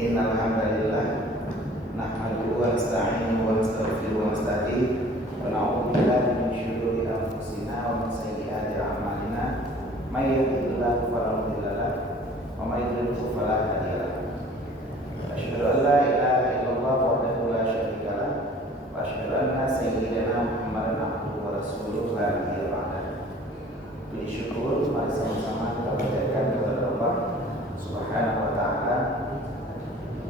Innal hamdalillah nahmaduhu wa nasta'inuhu wa nastaghfiruhu wa nasta'in wa na'udzu billahi min shururi anfusina wa min sayyiati a'malina may yahdihillahu fala mudilla lahu wa may yudlil fala hadiya lahu. Asyhadu an la ilaha illallah wahdahu la syarika lahu wa asyhadu anna sayyidana Muhammadan abduhu wa rasuluhu la nabiyya ba'dahu. Puji syukur mari sama-sama kita panjatkan kepada Allah Subhanahu wa taala,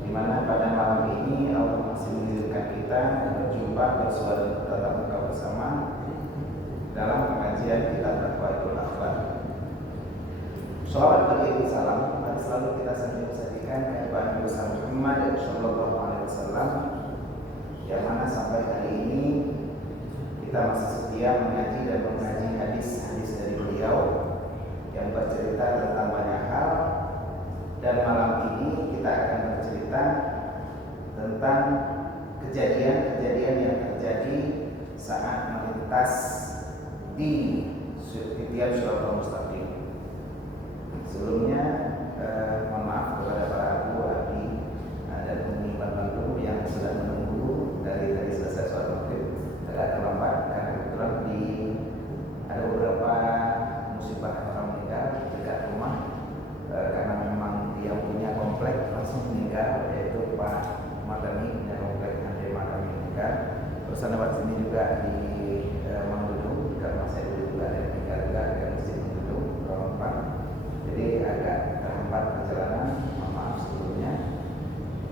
di mana pada malam ini Allah masih mengizinkan kita berjumpa bertatap muka bersama dalam pengajian kitab Taqwatul Akhlaq. Shalawat bagi salam mari selalu kita sajikan kepada Nabi Muhammad sallallahu alaihi wasallam, yang mana sampai hari ini kita masih setia mengaji dan mengaji hadis-hadis dari beliau yang bercerita tentang banyak hal. Dan malam ini kita akan bercerita tentang kejadian-kejadian yang terjadi saat melintas di setiap Shiratal Mustaqim. Sebelumnya mohon maaf kepada para Abu Abi dan Umi Bantu yang sudah menunggu dari selesai sholat maghrib agak terlambat karena kebetulan ada beberapa musibah orang meninggal dekat rumah, karena memang dia punya komplek langsung meninggal, yaitu Pak Madani punya komplek Andre Madani meninggal. Terus ada di sini juga di Mangdudu, karena saya dulu juga ada yang meninggal juga di Masjid Mangdudu, Pak. Jadi agak terhambat perjalanan, mohon maaf sebelumnya.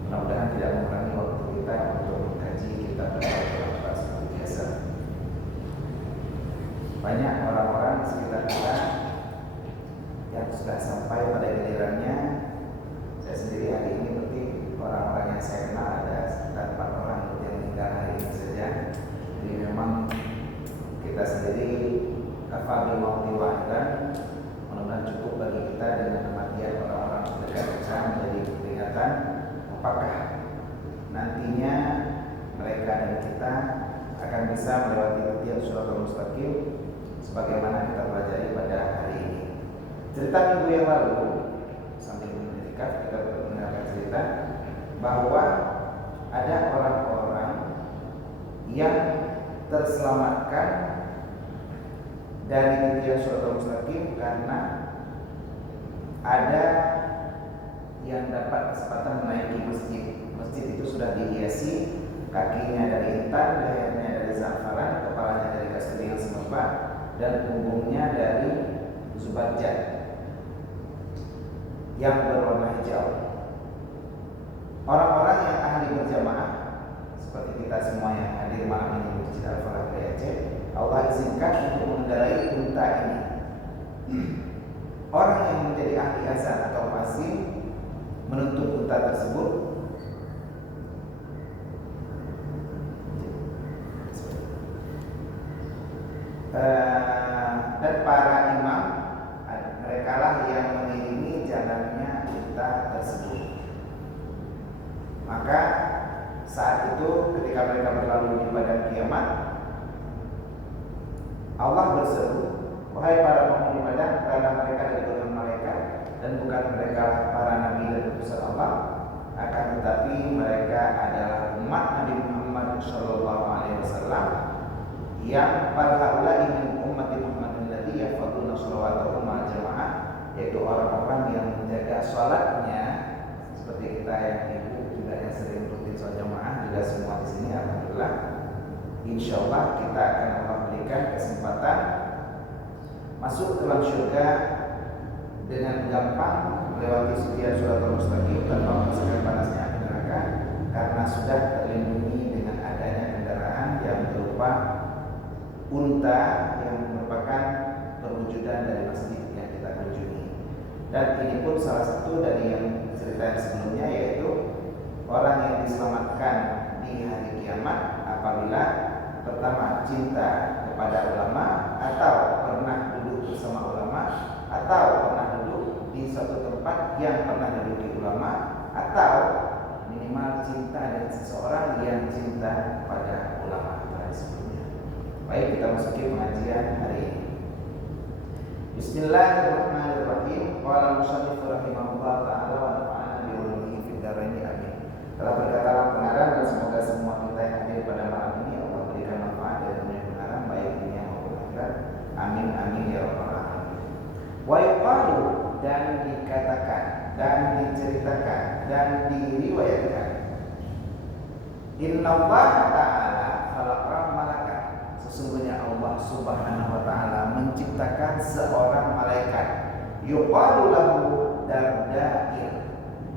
Mudah-mudahan tidak mengurangi waktu kita untuk mengkaji kitab Al-Quran seperti biasa. Banyak orang-orang di sekitar kita yang sudah sampai pada gilirannya. Saya sendiri hari ini berarti orang-orang yang saya kenal ada sekitar 4 orang yang meninggal hari ini saja. Jadi memang kita sendiri kafal mauti wahidan, mudah-mudahan cukup bagi kita dengan kematian orang-orang terdekat kita menjadi peringatan apakah nantinya mereka dan kita akan bisa melewati tiap Shiratal Mustaqim sebagaimana kita pelajari pada hari ini. Cerita minggu yang lalu sambil mendekat kita mendengarkan cerita bahwa ada orang-orang yang terselamatkan dari titian Shiratal Mustaqim karena ada yang dapat kesempatan menaiki masjid. Masjid itu sudah dihiasi, kakinya dari intan, lehernya dari zafaran, kepalanya dari kasturi yang semerbak, dan punggungnya dari zubarjat yang berwarna hijau. Orang-orang yang ahli berjamaah seperti kita semua yang hadir malam ini di Masjid Al-Falah di Aceh, Allah izinkan untuk mengendarai unta ini. Orang yang menjadi ahli azan atau fasih menuntut unta tersebut dan para imam mereka lah yang mengiringi jalannya unta tersebut. Maka saat itu ketika mereka berlalu di padang kiamat, Allah berseru, wahai para penghuni padang, bukanlah mereka dari golongan malaikat dan bukan mereka para nabi dan utusan Allah, akan tetapi mereka adalah umat Nabi Muhammad sallallahu alaihi wasallam yang parhaulai min ummati Muhammadin ladzi yafaduna sholawatahum ma'al jamaah, yaitu orang-orang yang menjaga sholatnya seperti kita yang ibu juga yang sering rutin sholat jamaah juga semua di sini. Alhamdulillah, insyaallah kita akan Allah berikan kesempatan masuk ke dalam surga dengan gampang melewati setiap Shiratal Mustaqim tanpa merasakan panasnya api neraka, karena sudah terlindungi dengan adanya kendaraan yang berupa unta yang merupakan perwujudan dari masjid yang kita kunjungi. Dan ini pun salah satu dari yang cerita sebelumnya, yaitu orang yang diselamatkan di hari kiamat apabila pertama cinta kepada ulama, atau pernah duduk bersama ulama, atau pernah duduk di suatu tempat yang pernah diduduki ulama, atau minimal cinta dengan seseorang yang cinta pada ulama pada sebelumnya. Baik, kita masuki pengajian hari ini. Bismillahirrahmanirrahim. Qala musannif rahimahullah ta'ala wa nafa'ana bi ulumuhi fid ini amin. Telah berkatalah pengarang dan semoga semua kita yang hadir pada malam ini Allah berikan manfaat dari dunia pengarang baik dunia maupun akhirat. Amin amin ya rabbal alamin. Wa yuqalu, dan dikatakan dan diceritakan dan diriwayatkan, Inna Allah Ta'ala khalaqal malakat, sesungguhnya Allah Subhanahu wa Ta'ala menciptakan seorang malaikat, yuqalu lahu Dardail,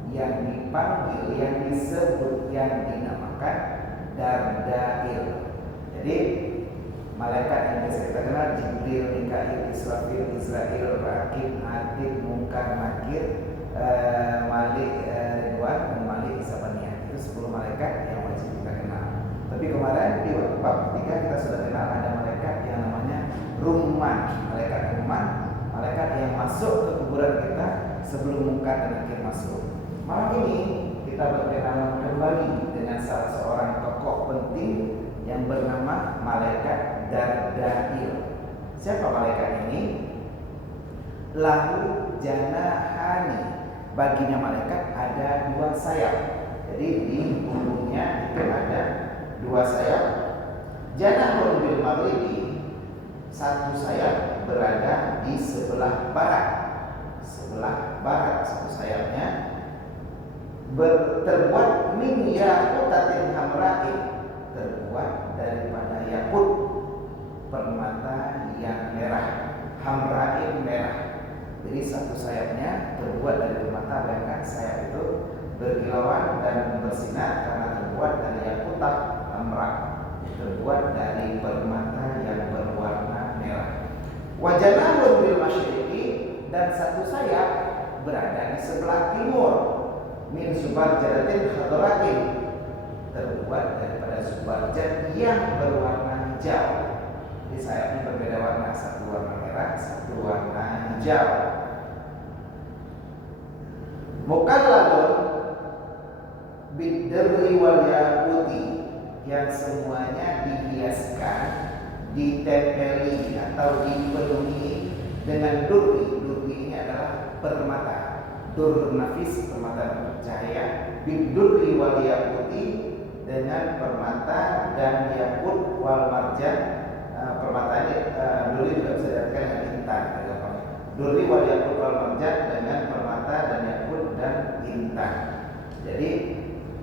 yang dipanggil, yang disebut, yang dinamakan Dardail. Jadi malaikat yang biasa kita kenal Jibril, Mikail, Israfil, Israil, Rakib, Atid, Munkar, Nakir, Malik, Ridwan, dan Malik, Isabaniyah. Itu 10 malaikat yang wajib kita kenal. Tapi kemarin di bab 3 kita sudah kenal ada malaikat yang namanya Rumman, malaikat Rumman, malaikat yang masuk ke kuburan kita sebelum Munkar dan Nakir masuk. Malam ini kita berkenalan kembali dengan salah seorang tokoh penting yang bernama malaikat Dardail. Siapa malaikat ini? Lahu janahani, baginya malaikat ada 2 sayap. Jadi di punggungnya itu ada 2 sayap. Janahun bil maghribi, 1 sayap berada di sebelah barat. Sebelah barat satu sayapnya terbuat min yaqutatin hamra'in, terbuat daripada yakut, permata yang merah, hamra'in merah. Jadi satu sayapnya terbuat dari permata, bayangkan sayap itu berkilauan dan bersinar karena terbuat dari yakutah hamra, terbuat dari permata yang berwarna merah. Wajanahun bil masyriqi, dan satu sayap berada di sebelah timur, min subarjadatin khadratin, terbuat daripada subarjad yang berwarna hijau. Jadi sayapnya berbeda warna, satu warna merah, satu warna hijau. Mukallabun bidri wal yaquti, yang semuanya dihiaskan, ditempeli atau dipenuhi dengan durri. Durri ini adalah permata, dur nafis, permata bercahaya, bidurri wal yaquti, dengan permata dan yakut wal marjan. Permata ini durri juga bisa diartikan dengan intan, durri wal yakut wal marjan, dengan permata dan yakut dan intan. Jadi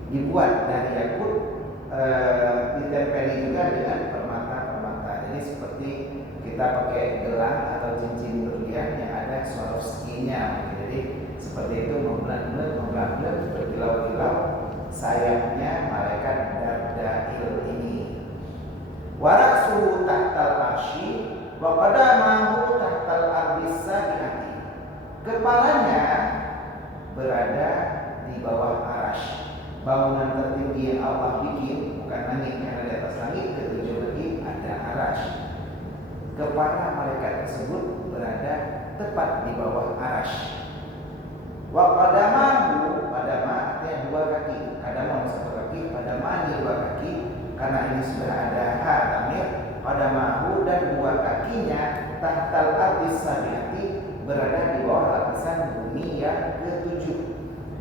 dibuat dari yakut, ditempeli juga dengan permata-permata. Ini seperti kita pakai gelang atau cincin berlian yang ada Swarovski-nya. Jadi seperti itu, membelah-belah, berkilau-kilau sayapnya malaikat Dardail ini. Warasuhu tahtal arsy wa qadamahu tahtal ardis sabiati, kepalanya berada di bawah arasy, bangunan tertinggi yang Allah bikin, bukan langit, karena di atas langit ketujuh lagi ada arasy. Kepala malaikat tersebut berada tepat di bawah arasy. Wa qadamahu, qadama artinya 2 kaki, qadama 1 kaki, qadamani 2 kaki, karena ini sudah ada ha tamir. Qadamahu, dan 2 kakinya tahtal ardis sabiati, berada di bawah lapisan bumi yang ke-7.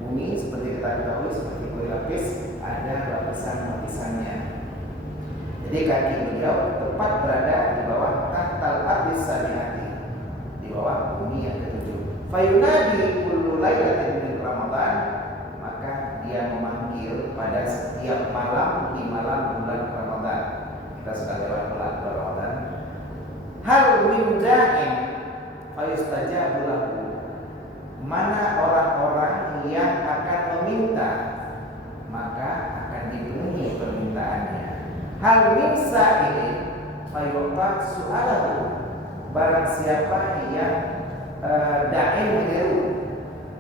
Bumi seperti kita ketahui seperti kue lapis, ada lapisan-lapisannya. Jadi kaki beliau tepat berada di bawah tahtal ardis sabiati, di bawah bumi yang ke-7. Fayunadi kullu lailatin min Ramadan, maka dia memanggil pada setiap malam di malam bulan Ramadan. Kita sudah lewat bulan Ramadan. Hal min da'in fayustajabu lahu, mana orang-orang yang akan meminta, maka akan dipenuhi permintaannya. Hal min sa'ilin fayu'ta su'alahu, barang siapa yang da'in menyeru,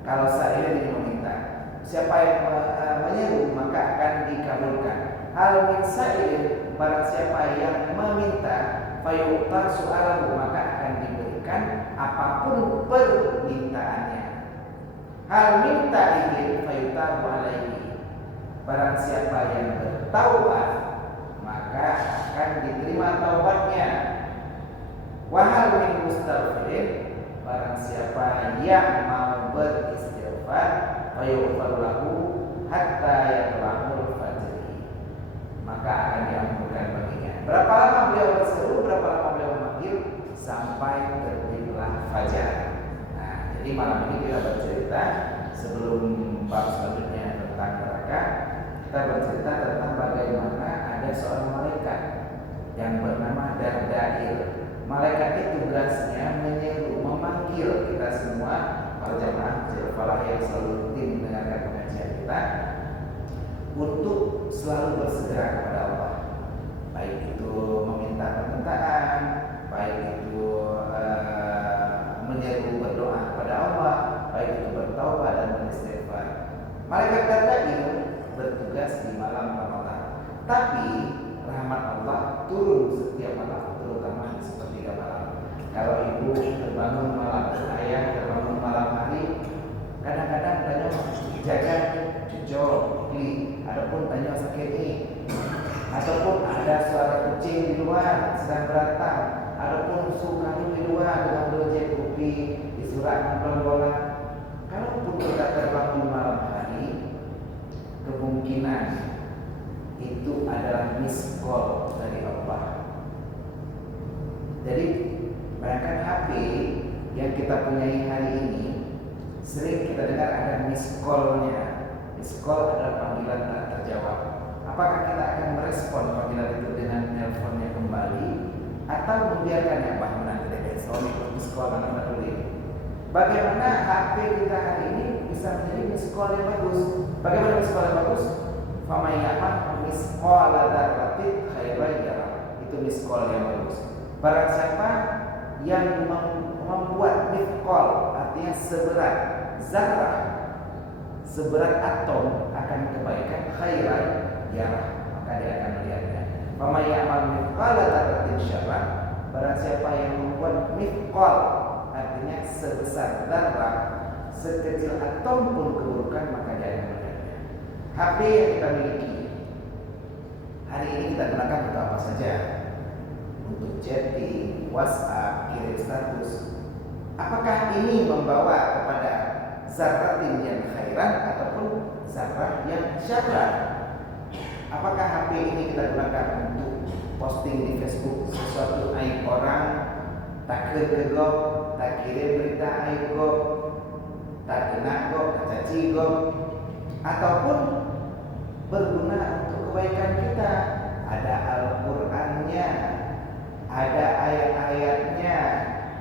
kalau saya ini meminta, siapa yang menyeru maka akan dikabulkan. Hal min sa'ilin, barang siapa yang meminta, fayu'ta su'alahu, maka akan diberikan apapun permintaannya. Hal min ta'ibin fayutabu alaihi, barang siapa yang bertaubat maka akan diterima taubatnya. Wa hal min mustaghfirin, barang siapa yang mau beristighfar, fayughfar lahu, hatta yatla'ul fajr, maka akan diampunkan baginya. Berapa lama beliau berseru, berapa lama beliau memanggil? Sampai terbitlah fajar. Nah, jadi malam ini kita bercerita sebelum bab selanjutnya tentang neraka, kita bercerita tentang bagaimana ada seorang malaikat yang bernama Dardail. Malaikat itu tugasnya menyeru, memanggil kita semua para jamaah Falah yang selalu rutin mendengarkan pengajian kita untuk selalu bersegera kepada Allah, baik itu meminta permintaan, baik itu menyeru berdoa kepada Allah, baik itu bertaubat dan beristighfar. Malaikat Dardail bertugas di malam Ramadan, tapi rahmat Allah turun setiap malam, terutama di sepertiga malam. Kalau ibu terbangun malam, ayah terbangun malam hari, kadang-kadang tanya jaga jujur, adapun tanya sakit ini, ataupun ada suara kucing di luar sedang beratap, adapun suka di luar dengan gojek kopi di surat bola. Kalaupun kita terbangun malam hari, kemungkinan itu adalah miss call dari Allah. Jadi bayangkan HP yang kita punyai hari ini, sering kita dengar ada miss call-nya. Miss call adalah panggilan tak terjawab. Apakah kita akan merespon panggilan itu dengan nelponnya kembali, atau membiarkannya bahkan suami miss call anak peduli? Bagaimana HP kita hari ini bisa menjadi miss call yang bagus? Bagaimana miss call yang bagus? Famayyaman miss call dzarratin khairan yarah. Itu miss call yang bagus. Barang siapa yang membuat miss call, artinya seberat zarrah, seberat atom akan kebaikan khairan yarah, maka dia akan melihatnya. Famayyaman mithqala dzarratin syarran, barang siapa yang membuat mithqal, artinya sebesar zarrah, sekecil atom pun keburukan, maka dia akan melihatnya. HP yang kita miliki hari ini kita gunakan untuk apa saja? Untuk chatting, WhatsApp, kirim status. Apakah ini membawa kepada zarratin yang khairan ataupun zarrah yang syarran? Apakah HP ini kita gunakan untuk posting di Facebook sesuatu aib orang, tak kegok, tak kirim berita aib gok, tak kena gok, tak caci gok, ataupun berguna untuk kebaikan kita? Ada Al-Qur'annya, ada ayat-ayatnya,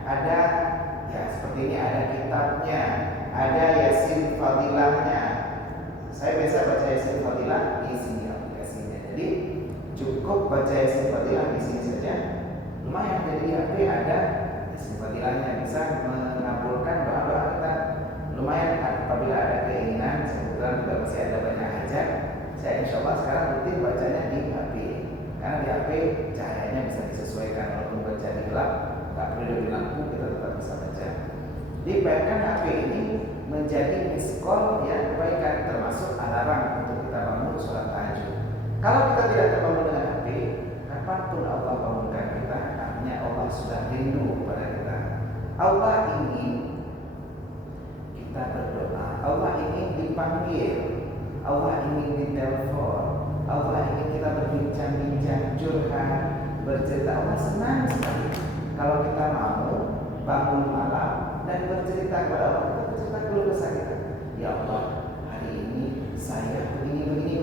ada ya seperti ini, ada kitabnya, ada Yasin Fadilahnya. Saya biasa baca Yasin Fadilah di sini aplikasinya. Jadi cukup baca Yasin Fadilah di sini saja. Lumayan, jadi HP ada Yasin Fadilahnya, bisa mengabulkan doa-doa kita. Lumayan apabila ada keinginan, kebetulan juga masih ada banyak hajat, saya insya Allah sekarang rutin bacanya di HP. Karena di HP cahayanya bisa disesuaikan, walaupun baca di gelap, tak perlu di lampu, kita tetap bisa baca. Dibayangkan HP ini menjadi miss call ya kebaikan, termasuk alarm untuk kita bangun sholat tahajud. Kalau kita tidak terbangun dengan HP, kapanpun Allah bangunkan kita, artinya Allah sudah rindu kepada kita. Allah ingin kita berdoa, Allah ingin dipanggil, Allah ingin ditelepon, Allah ingin kita berbincang-bincang, curhat, bercerita. Allah senang sekali kalau kita mau bangun malam dan bercerita kepada Allah. Kita bercerita keluh kesah kita. Ya Allah, hari ini saya begini.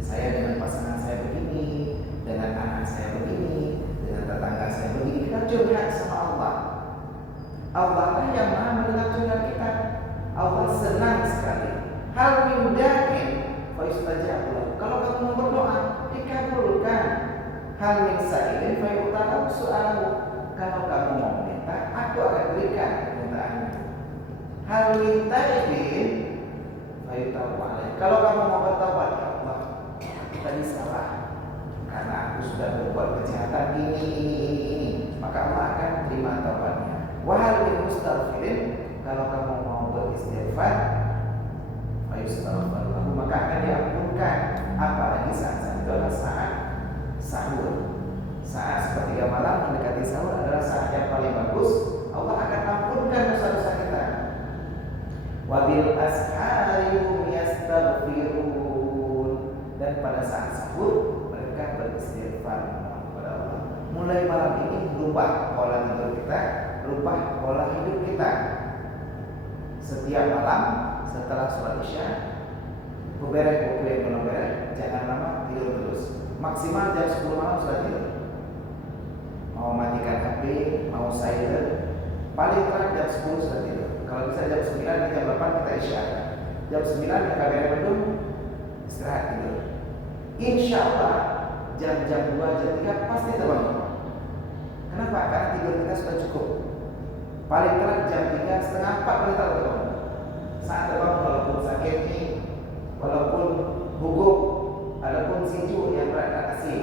Saya dengan pasangan saya begini, dengan anak saya begini, dengan tetangga saya begini. Kita curhat sama Allah. Allah lah yang maha mendengar curhat kita. Allah senang sekali. Hal mindakin faistajabul. Kalau kamu mau berdoa, dikabulkan. Hal min sa'ilin fayu'talahu su'alahu. Kalau kamu mau minta, aku akan berikan permintaanmu. Hal min taibin fayu'talahu alaih. Kalau kamu mau bertobat, ya Allah, tadi salah karena aku sudah berbuat kejahatan ini, maka Allah akan terima taubatnya. Wahal min mustaghfirin, kalau kamu mau beristighfar, fayustaghfar lahu, maka akan diampunkan. Apalagi saat itu adalah saat sahur. Saat sepertiga malam mendekati sahur adalah saat yang paling bagus. Allah akan ampunkan dosa-dosa kita. Wabil ashari hum yastaghfirun. Dan pada saat sahur mereka beristighfar kepada Allah. Mulai malam ini rubah pola tidur kita, rubah pola hidup kita. Setiap malam setelah sholat isya, beberek belum beres, jangan lama tidur terus. Maksimal jam 10 malam sudah tidur. Mau matikan HP, mau silent, paling telat jam 10 sudah tidur. Kalau bisa jam 9 jam 8 kita isyarat. Jam 9 kita beres bedung, istirahat tidur. Insya Allah jam 2 jam 3 pasti terbangun. Kenapa? Karena tidur kita sudah cukup. Paling telat jam 3 setengah 4 kita terbangun. Saat terbangun walaupun sakit nih, walaupun gugup, walaupun sinju yang beradaptasi,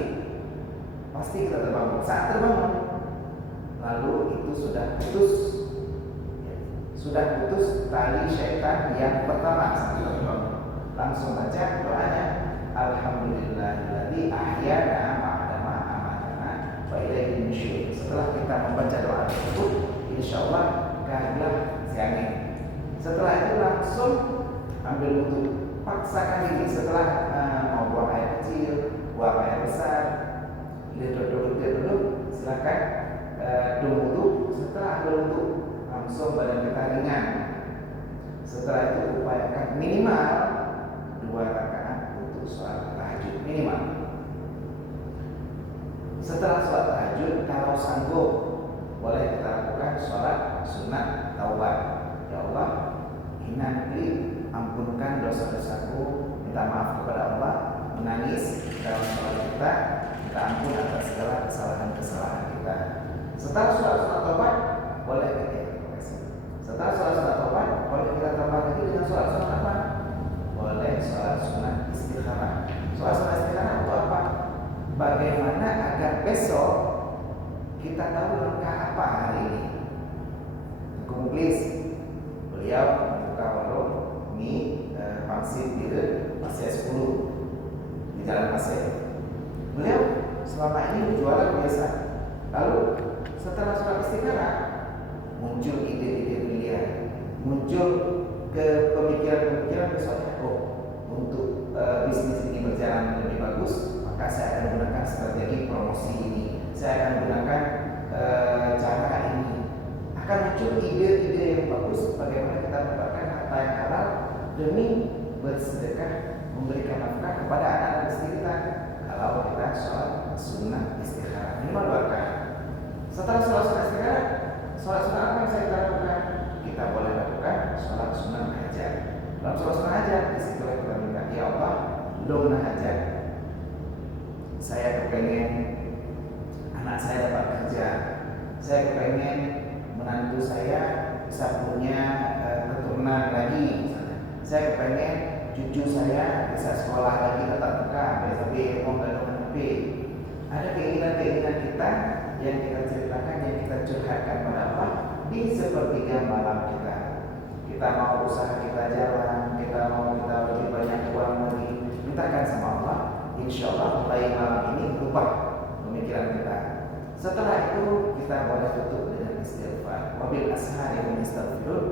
pasti kita terbangun. Saat terbangun, lalu itu sudah putus tali syaitan yang pertama saat kita terbangun. Langsung baca doanya, Alhamdulillahilladzi ahyana ba'dama amatana wa ilaihi nusyur. Setelah kita membaca doa tersebut, insyaallah kehadiran siangnya. Setelah itu langsung ambil wudu. Paksakan diri setelah mau buang air kecil, buang air besar, duduk, silakan wudu. Setelah ambil wudu, langsung badan kita ringan. Setelah itu upayakan minimal 2 rakaat untuk sholat tahajud minimal. Setelah sholat tahajud, kalau sanggup boleh kita lakukan sholat sunat taubat. Ya Allah, nanti ampunkan dosa-dosaku, minta maaf kepada Allah, menangis dalam sholat kita, minta ampun atas segala kesalahan-kesalahan kita. Setelah sholat taubat boleh kita. Setelah sholat taubat boleh kita tambah lagi dengan sholat apa? Boleh sholat sunat istikharah. Sholat sunat istikharah itu apa? Bagaimana agar besok kita tahu langkah apa hari ini. Kumplis beliau buka warung mie pangsit gitu, masih 10 di Jalan Pasir. Beliau selama ini jualan biasa. Lalu setelah sholat istikharah muncul ide-ide brilian, muncul ke pemikiran besoknya, untuk bisnis ini berjalan lebih bagus, maka saya akan gunakan strategi promosi ini, saya akan gunakan cara ini. Akan muncul ide-ide yang bagus bagaimana kita mendapatkan harta yang halal demi bersedekah, memberikan nafkah kepada anak-anak istri kita. Kalau kita sholat sunnah istikharah minimal 2 rakaat. Setelah sholat sunnah istikharah, sholat sunnah apa yang saya kita lakukan? Kita boleh lakukan sholat sunnah hajat. Dalam sholat sunnah hajat, disitulah kita minta, ya Allah, lumna hajat. Saya kepengen anak saya dapat kerja. Saya kepengen menantu saya bisa punya keturunan lagi. Misalnya. Saya kepengen cucu saya bisa sekolah lagi tetap muka, BSB, B. Ada keinginan-keinginan kita yang kita ceritakan, yang kita curhatkan pada Allah di sepertiga malam kita. Kita mau usaha kita jalan, kita mau kita lebih banyak uang lagi, mintakan sama Allah. Insya Allah mulai malam ini berubah pemikiran kita. Setelah itu kita boleh tutup dengan istighfar. Wabil ashari hum yastaghfirun.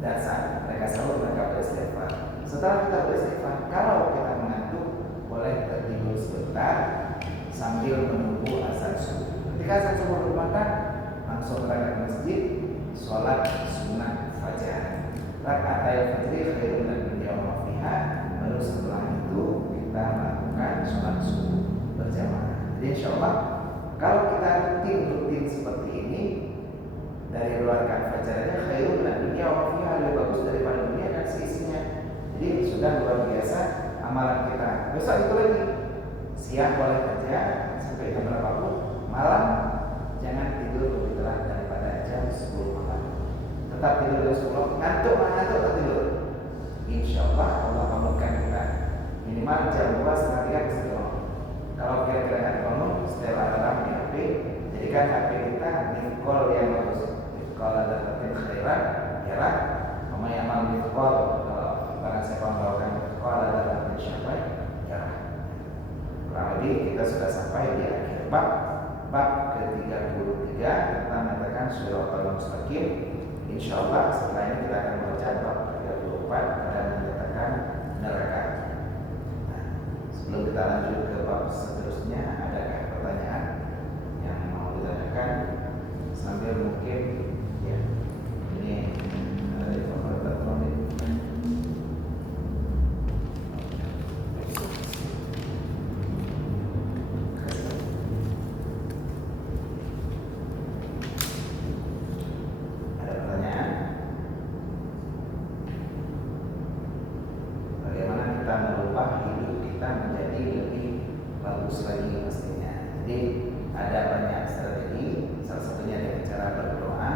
Dan saat mereka sahur mereka beristighfar. Setelah kita beristighfar, kalau kita mengantuk boleh tertidur sebentar sambil menunggu azan subuh. Ketika azan subuh berkumandang, langsung berangkat ke masjid, sholat sunnah fajar. Rakaatul fajr khairun min dunya wa ma fiha. Baru setelah itu kita melakukan sholat subuh berjamaah. Jadi insyaallah kalau kita rutin seperti ini, dari luar fajarnya khairun min dunya wa ma fiha, lebih bagus daripada dunia dan seisinya. Jadi sudah luar biasa amalan kita. Besok itu lagi, siang boleh kerja sampai jam berapapun, malam jangan tidur lebih telat daripada jam 10 malam. Tetap tidur jam 10, ngantuk tak tidur. Insya Allah Allah bangunkan kita minimal jam 2 setengah 3 bisa bangun. Kalau kira-kira nggak bangun, setelah alarm di HP, jadikan HP kita miss call yang bagus. Miss call ada tertib khairan, kira, sama yang mau miss call. Barang siapa membawakan call ada tertib siapa, kira. Kurang lebih kita sudah sampai di akhir bab ke-33 tentang mengatakan shiratal mustaqim. Insyaallah setelah ini kita akan membaca bab 34 dan menyatakan neraka. Nah, sebelum kita lanjut ke bab seterusnya, adakah pertanyaan yang mau ditanyakan sambil mungkin ya ini dari pemerintah komit. Ada pertanyaan? Bagaimana kita merubah hidup kita menjadi lebih bagus lagi pastinya. Jadi ada banyak strategi. Salah satunya dengan cara berdoa,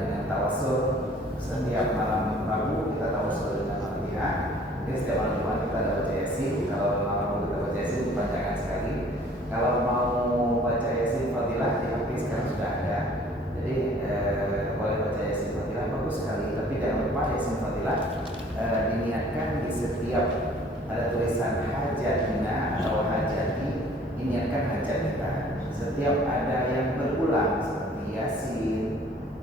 dengan tawasul. Setiap malam Rabu kita tawasul dengan Al-Fatihah. Jadi setiap malam Jumat kita baca Yasin. Kalau malam Rabu kita baca Yasin, dipanjangkan sekali. Kalau mau baca Yasin Fadilah di HP sekarang sudah ada. Jadi boleh baca Yasin Fadilah, bagus sekali. Tapi jangan lupa Yasin Fadilah diniatkan di setiap ada tulisan hajatina atau hajati, diniatkan hajat kita. Setiap ada yang berulang seperti Yasin,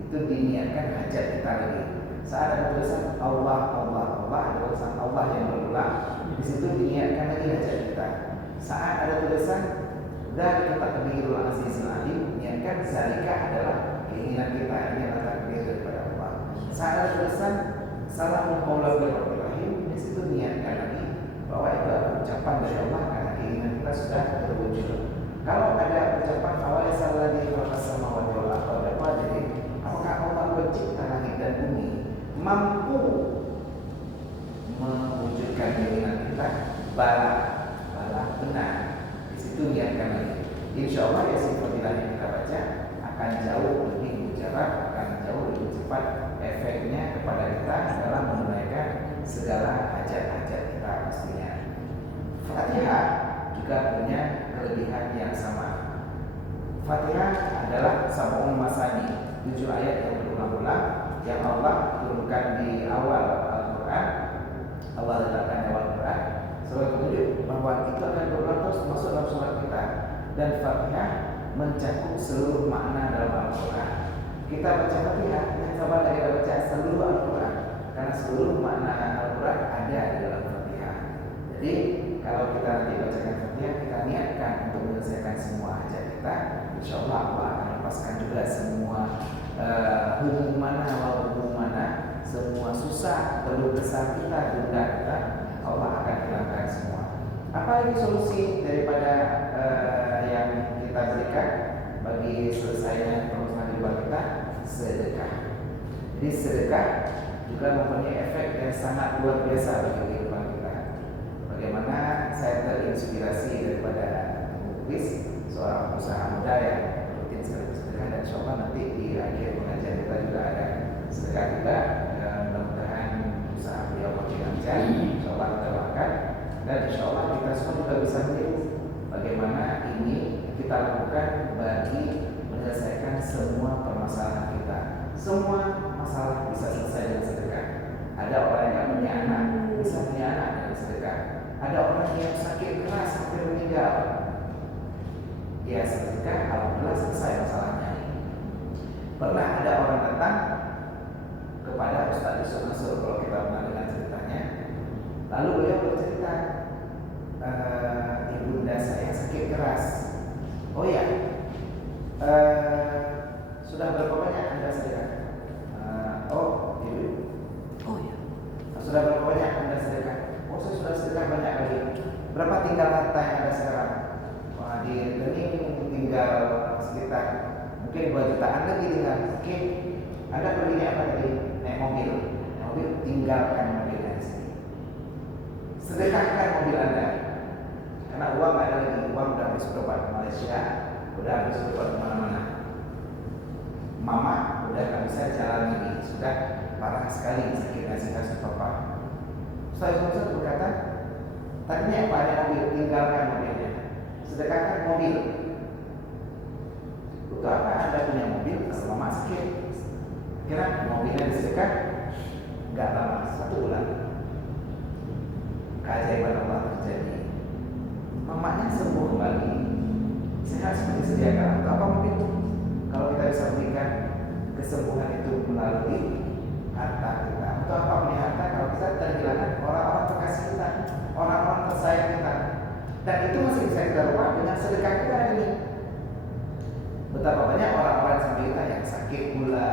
itu diniatkan hajat kita lagi. Saat ada tulisan Allah, Allah, Allah, ada tulisan Allah yang berulang, di situ diniatkan lagi hajat kita. Saat ada tulisan dari kita takbirul azizul alim, niatkan zalika adalah keinginan kita, ini adalah takbir daripada Allah. Saat ada tulisan salamun qaulan min rabbir rahim, di situ niatkan lagi bahwa itu adalah ucapan dari Allah karena keinginan kita sudah terwujud. Kalau ada ucapan awal sallallahu khalaqas samawati wal arda qadir, apakah Allah pencipta langit dan bumi mampu mewujudkan keinginan kita? Bala benar. Di situ niatkan lagi. Insya Allah ya Fadilah yang kita baca akan jauh lebih mujarab, akan jauh lebih cepat efeknya kepada kita dalam menunaikan segala hajat-hajat kita pastinya. Fatihah juga punya kelebihan yang sama. Fatihah adalah sab'un masani, 7 ayat yang berulang-ulang yang Allah turunkan di awal Al-Quran. Allah letakkan di awal Al-Quran sebagai petunjuk bahwa itu akan berulang terus masuk dalam surat kita. Dan Fatihah mencakup seluruh makna dalam Al-Quran. Kita baca Fatihah, yang sabar lagi kita baca seluruh Al-Quran, karena seluruh makna Al-Quran ada di dalam Fatihah. Jadi kalau kita nanti bacakan Fatihah, kita niatkan untuk menyelesaikan semua hajat kita, insya Allah Allah akan lepaskan juga semua hubung mana, semua susah, belum besar kita, bunda kita, Allah akan hilangkan semua. Apa lagi solusi daripada yang kita berikan bagi selesainya permasalahan kehidupan kita? Sedekah. Jadi sedekah juga mempunyai efek yang sangat luar biasa bagi kehidupan kita. Bagaimana saya terinspirasi daripada Muklis, seorang pengusaha muda yang rutin sekali bersedekah, dan insya Allah nanti di akhir pengajian kita juga ada sedekah juga. Mudah-mudahan usaha beliau makin lancar, insya Allah kita doakan, dan insya Allah kita semua juga bisa melihat bagaimana ini kita lakukan bagi menyelesaikan semua permasalahan kita. Semua masalah bisa selesai dengan sedekah. Ada orang yang punya anak, bisa punya anak dengan sedekah. Ada orang yang sakit keras hampir meninggal, ya sedekah, alhamdulillah selesai masalahnya. Pernah ada orang datang kepada Ustaz Yusuf Mansur, kalau kita pernah dengar ceritanya. Lalu beliau bercerita, ibunda saya sakit keras. Oh ya, sudah berapa banyak Anda sedekah? Oh ibu. Oh ya. Sudah berapa banyak Anda sedekah? Oh saya sudah sedekah banyak kali. Berapa tinggal harta yang Anda sekarang? Wah di rekening tinggal sekitar mungkin 2 jutaan lagi tinggal. Oke. Anda perginya apa tadi? Naik mobil. Mobil, tinggalkan mobilnya di sini. Sedekahkan mobil Anda. Karena uang nggak ada lagi. Uang udah habis berobat ke Malaysia, udah habis berobat kemana-mana. Mama udah nggak bisa jalan lagi, sudah parah sekali sakitnya sehingga papa. Ustaz berkata, tadinya apa ada mobil, tinggalkan mobilnya, sedekahkan mobil. Untuk apa Anda punya mobil kalau mama sakit? Kira mobilnya disedekah? Nggak lama, 1 bulan. Keajaiban Allah terjadi. Mamanya sembuh kembali, sehat seperti sedia kala. Untuk apa mobil? Kalau kita bisa berikan kesembuhan itu melalui harta kita. Untuk apa punya harta kalau kita terhilangan orang-orang sayang kita. Dan itu masih bisa kita rubah dengan sedekah kita hari ini. Betapa banyak orang-orang sambil kita yang sakit gula,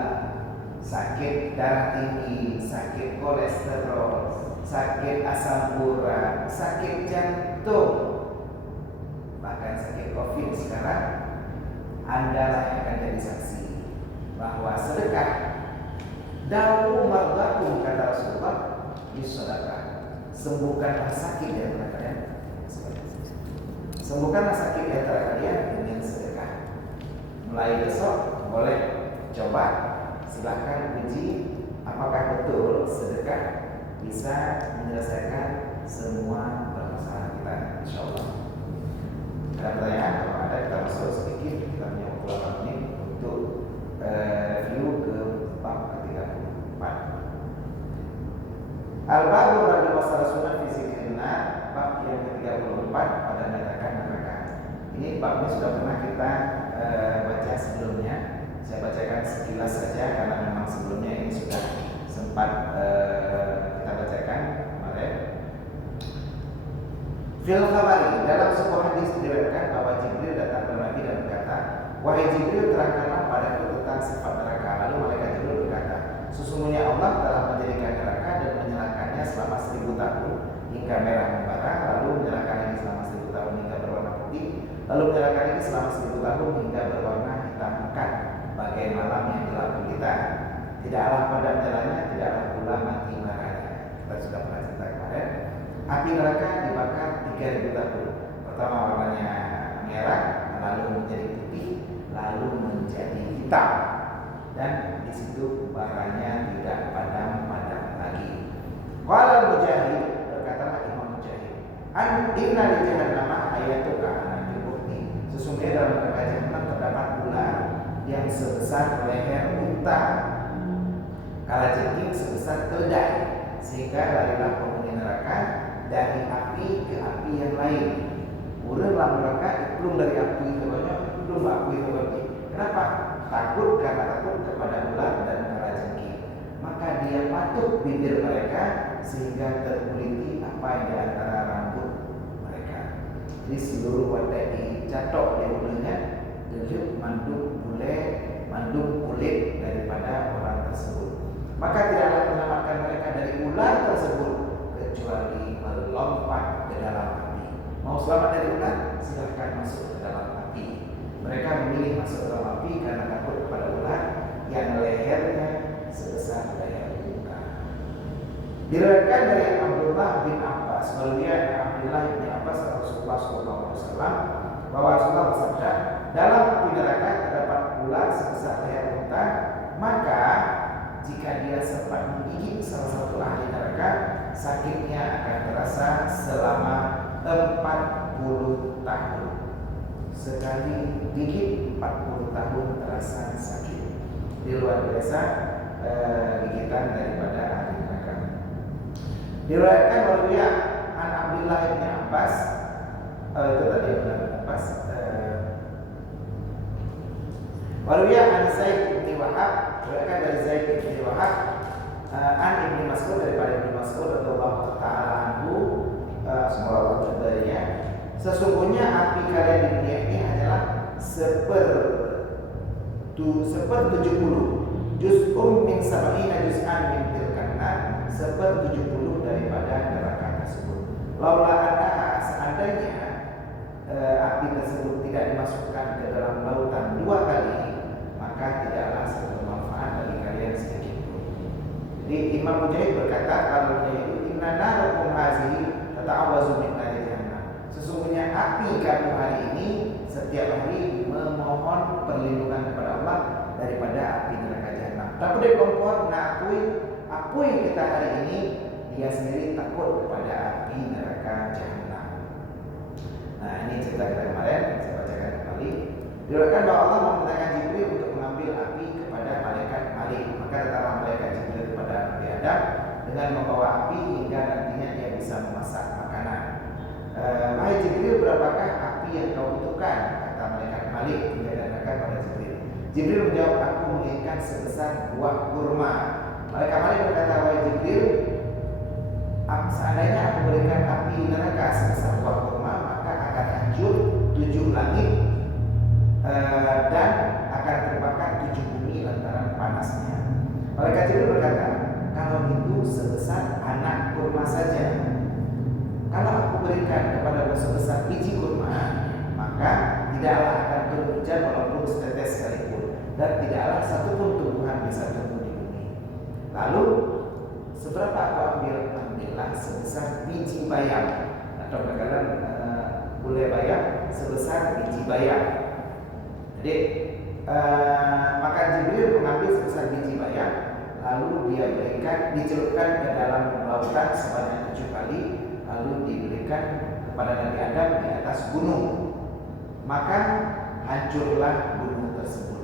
sakit darah tinggi, sakit kolesterol, sakit asam urat, sakit jantung, bahkan sakit COVID sekarang. Anda lah yang akan jadi saksi bahwa sedekah dawu mardakum, kata Rasulullah, bisedekah, sembuhkanlah sakit di antara kalian, sembuhkanlah sakit di antara kalian dengan sedekah. Mulai besok boleh coba, silahkan uji apakah betul sedekah bisa menyelesaikan semua permasalahan kita, insyaallah. Ada pertanyaan? Kalau ada, kita masuk sedikit. Kita punya waktu 8 menit untuk review ke bab ke-34. Al-Babu Rajul Masalah Sunnah Fisikina, bab yang ke-34 pada menyatakan neraka. Ini babnya sudah pernah kita baca sebelumnya. Saya bacakan sekilas saja karena memang sebelumnya ini sudah sempat kita bacakan kemarin. Fil khabari, dalam sebuah hadis diriwayatkan bahwa Jibril datang kepada Nabi dan berkata, "Wahai Jibril, terangkanlah padaku tentang sifat neraka." Lalu malaikat Jibril berkata, "Sesungguhnya Allah telah menjadikan neraka dan menyalakannya selama 1000 tahun hingga merah membara, lalu menyalakan lagi selama 1000 tahun hingga berwarna putih, lalu menyalakan lagi selama 1000 tahun hingga berwarna hitam pekat, bagai malam yang gelap gulita. Tidaklah padam nyalanya, tidaklah pula mati baranya." Kita sudah pernah cerita kemarin. Api neraka dibakar 3000 tahun. Pertama warnanya merah, lalu menjadi putih, lalu menjadi hitam, dan di situ baranya tidak padam-padam lagi. Qala Mujahid, berkatalah Imam Mujahid, "Inna li jahannama ayatuka anil bukti." Sesungguhnya dalam neraka jahanam terdapat ular yang sebesar leher unta, kalajengking sebesar keledai, sehingga larilah penghuni neraka dari api ke api yang lain. Urang dalam neraka belum dari api ke banyak, belum api ke api. Kenapa? Takut, karena takut kepada ular dan kalajengking. Maka dia patuk bibir mereka sehingga terkuliti apa yang di antara rambut mereka. Jadi seluruh wadah dicatok di mulutnya, denyut mandung bule, mandung kulit daripada orang tersebut. Maka tidaklah menyelamatkan mereka dari ular tersebut kecuali melompat ke dalam api. Mau selamat dari ular? Silahkan masuk ke dalam api. Mereka memilih masuk ke dalam api karena takut kepada ular yang lehernya sebesar leher unta. Diriwayatkan dari Abdullah bin Abbas, kemudian Abdullah bin Abbas Rasulullah SAW, bahwa Rasulullah bersabda, dalam api neraka terdapat ular sebesar leher unta, maka jika dia sempat menggigit salah satu ahli neraka, sakitnya akan terasa selama 40 tahun. Sekali gigit 40 tahun terasa sakit. Di luar biasa gigitan daripada ahli neraka. Diriwayatkan oleh An Abdullah bin Abbas, itu tadi Abdullah bin Abbas. Waluya an Zaid bin Wahab, diriwayatkan dari Zaid bin Wahab, an Ibnu Mas'ud, daripada Ibnu Mas'ud radhiyallahu ta'ala anhu, semoga Allah meridainya, sesungguhnya api kalian di dunia ini adalah 70 juz'um min sab'ina juz'an min tilkan nar, 70 daripada neraka tersebut. Laula annaha, seandainya api tersebut tidak dimasukkan ke dalam lautan 2 kali, maka tidaklah bermanfaat bagi kalian sedikit pun. Jadi Imam Mujahid berkata, kalau itu inna narakum hazihi tata'awazu min nari jahannam. Sesungguhnya api kamu hari ini setiap hari memohon perlindungan kepada Allah daripada api neraka jahanam. Tapi dia kompor akui kita hari ini, dia sendiri takut kepada api neraka jahanam. Nah, ini cerita kita kemarin, saya bacakan kembali. Diriwayatkan bahwa Allah memerintahkan Jibril untuk mengambil api kepada malaikat Malik. Maka datanglah malaikat Jibril kepada Nabi Adam dengan membawa api hingga nantinya dia bisa memasak makanan. Wahai Jibril, berapakah api yang kau butuhkan? Kata malaikat Malik. Dia datangkan pada Jibril. Jibril menjawab, aku menginginkan sebesar buah kurma. Malaikat Malik berkata, wahai Jibril, seandainya aku berikan api neraka sebesar buah kurma, maka akan hancur 7 langit dan akan terbakar 7 bumi lantaran panasnya. Malaikat Jibril berkata, kalau itu sebesar anak kurma saja. Kalau aku berikan kepadamu sebesar biji kurma, maka tidaklah akan turun hujan walaupun setetes sekalipun, dan tidaklah satupun tumbuhan bisa tumbuh di bumi. Lalu seberapa aku ambillah sebesar biji bayam, atau kadang gulai bayam sebesar biji bayam. Jadi maka Jibril mengambil sebesar biji bayam, lalu dia berikan, dicelupkan ke dalam lautan sebanyak 7 kali, lalu diberikan kepada Nabi Adam di atas gunung. Maka hancurlah gunung tersebut.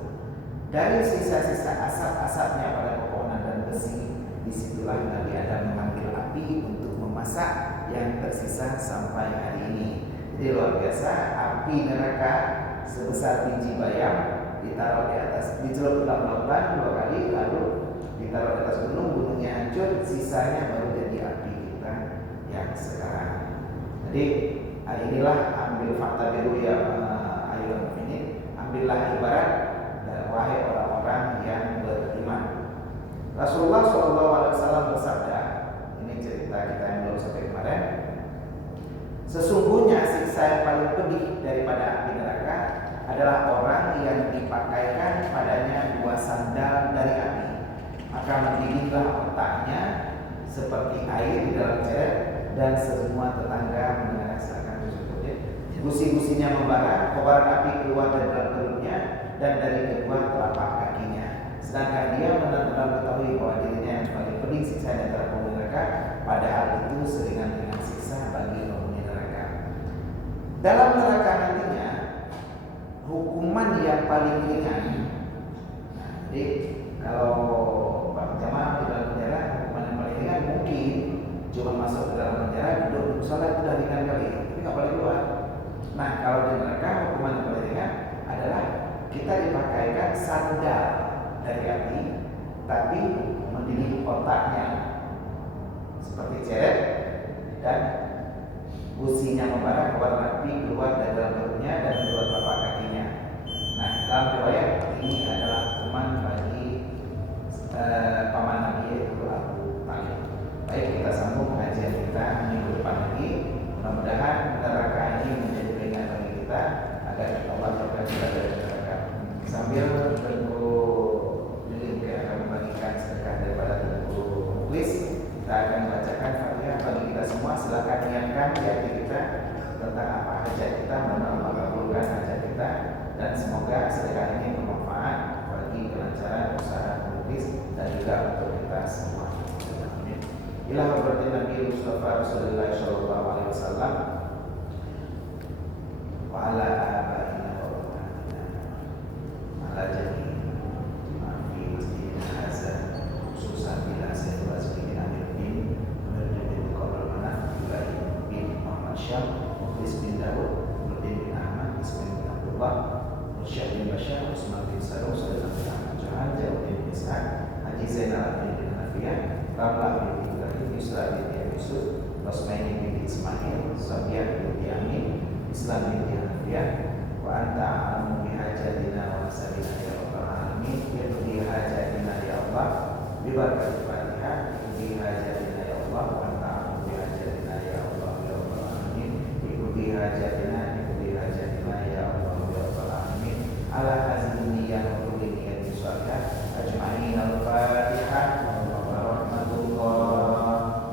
Dari sisa-sisa asap-asapnya pada pepohonan dan besi, disitulah Nabi Adam mengambil api untuk memasak yang tersisa sampai hari ini. Jadi luar biasa, api neraka sebesar biji bayam ditaruh di atas, dicelup dalam lautan 2 kali, lalu ditaruh di atas gunung, gunungnya hancur, sisanya baru jadi api kita yang sekarang. Jadi inilah ambil fakta biru ya ayat ini, ambillah ibarat dan wahai orang-orang yang beriman. Rasulullah SAW bersabda, ini cerita kita yang belum sampai kemarin, sesungguhnya siksa yang paling pedih daripada api neraka adalah orang yang dipakaikan padanya 2 sandal dari api, maka mendidihlah otaknya seperti air di dalam ceret, dan semua tetangga mendengar seakan tersebut. Gusi-gusinya membara, kobaran api keluar dari dalam perutnya dan dari kedua telapak kakinya. Sedangkan dia benar-benar mengetahui bahwa dirinya yang paling pedih siksa di antara penghuni neraka, padahal itu seringan dengan siksa bagi penghuni neraka. Dalam neraka nantinya hukuman yang paling ringan. Jadi kalau jamaah di dalam penjara, hukuman yang paling ringan mungkin cuma masuk ke dalam penjara, duduk sholat sudah ringan kali, tapi nggak boleh keluar. Nah, kalau di neraka hukuman yang paling ringan adalah kita dipakaikan sandal dari api, tapi mendidik otaknya seperti ceret, dan businya membara, kobaran api keluar dari dalam perutnya dan kedua telapak kakinya. Nah, dalam riwayat ini adalah hukuman bagi paman Nabi yaitu Abu Talib. Baik, kita sambung pengajian kita minggu depan lagi. Mudah-mudahan neraka ini menjadi peringatan bagi kita agar Allah jauhkan kita dari neraka. Sambil tentu link yang akan membagikan sedekah daripada tentu kuis, kita akan bacakan Fatihah bagi kita semua. Silakan niatkan di hati kita tentang apa hajat kita, Allah kabulkan hajat kita, dan semoga sedekah ini bermanfaat bagi kelancaran usaha kuis dan juga untuk kita semua. Ila hadratin Nabi Mustafa Rasulullah sallallahu alaihi wasallam wa ala abaina wa ummatina ala jami'in fi masjidina hadza khususan bila saya wasbina bin bin qabl mana bin Muhammad Syam bin Daud bin Ahmad bin Abdullah Syekh bin Bashar Usman bin Sarum Sulaiman bin Ahmad Johan Jauh bin Ishaq Haji Zainal bin Hanafiah Ramlah bin Yusra bin Yusuf, Rosmaini bin Ismail, Sabiyah bin Amin, Islam bin Hanafiah, wa anta a'lamu bi hajatina wa nasalina ya rabbal alamin, bi hajatina ya Allah, bi barakati Fatihah, bi hajatina ya Allah, wa anta a'lamu bi hajatina ya Allah ya rabbal alamin, bi hajatina ya Allah ya rabbal alamin, ala hazini ya rabbul niyyati salihah, ajma'in al-Fatihah, wa rahmatullah. Wa